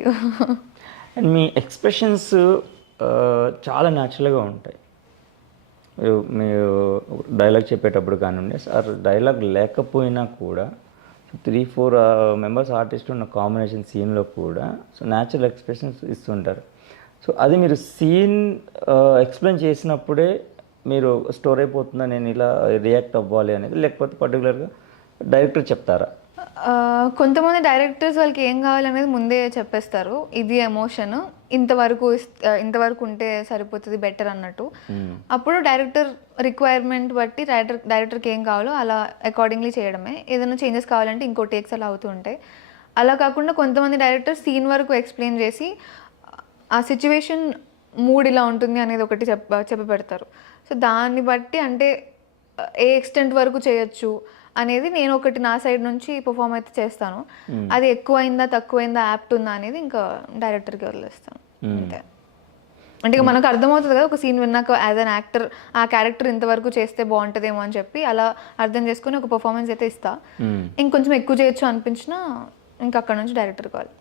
You. And me expressions చాలా న్యాచురల్గా ఉంటాయి. మీరు డైలాగ్ చెప్పేటప్పుడు కానివ్వండి, సార్ డైలాగ్ లేకపోయినా కూడా 3-4 మెంబర్స్ ఆర్టిస్ట్ ఉన్న కాంబినేషన్ సీన్లో కూడా సో న్యాచురల్ ఎక్స్ప్రెషన్స్ ఇస్తుంటారు. సో అది మీరు సీన్ ఎక్స్ప్లెయిన్ చేసినప్పుడే మీరు స్టోర్ అయిపోతుందా, నేను ఇలా రియాక్ట్ అవ్వాలి అనేది, లేకపోతే పర్టికులర్గా డైరెక్టర్ చెప్తారా? కొంతమంది డైరెక్టర్స్ వాళ్ళకి ఏం కావాలనేది ముందే చెప్పేస్తారు. ఇది ఎమోషన్, ఇంతవరకు ఉంటే సరిపోతుంది బెటర్ అన్నట్టు. అప్పుడు డైరెక్టర్ రిక్వైర్మెంట్ బట్టి డైరెక్టర్కి ఏం కావాలో అలా అకార్డింగ్లీ చేయడమే. ఏదైనా చేంజెస్ కావాలంటే ఇంకో టేక్స్ అలా అవుతూ ఉంటాయి. అలా కాకుండా కొంతమంది డైరెక్టర్స్ సీన్ వరకు ఎక్స్ప్లెయిన్ చేసి ఆ సిచ్యువేషన్ మూడ్ ఇలా ఉంటుంది అనేది ఒకటి చెప్పి పెడతారు. సో దాన్ని బట్టి అంటే ఏ ఎక్స్టెంట్ వరకు చేయొచ్చు అనేది నేను ఒకటి నా సైడ్ నుంచి పర్ఫామ్ అయితే చేస్తాను. అది ఎక్కువైందా తక్కువైందా యాప్ట్ ఉందా అనేది ఇంకా డైరెక్టర్కి వదిలేస్తాను అంతే. అంటే ఇక మనకు అర్థమవుతుంది కదా, ఒక సీన్ విన్నాక యాజ్ అన్ యాక్టర్ ఆ క్యారెక్టర్ ఇంతవరకు చేస్తే బాగుంటుందేమో అని చెప్పి అలా అర్థం చేసుకుని ఒక పర్ఫార్మెన్స్ అయితే ఇస్తా. ఇంకొంచెం ఎక్కువ చేయొచ్చు అనిపించినా ఇంకా అక్కడ నుంచి డైరెక్టర్ కావాలి.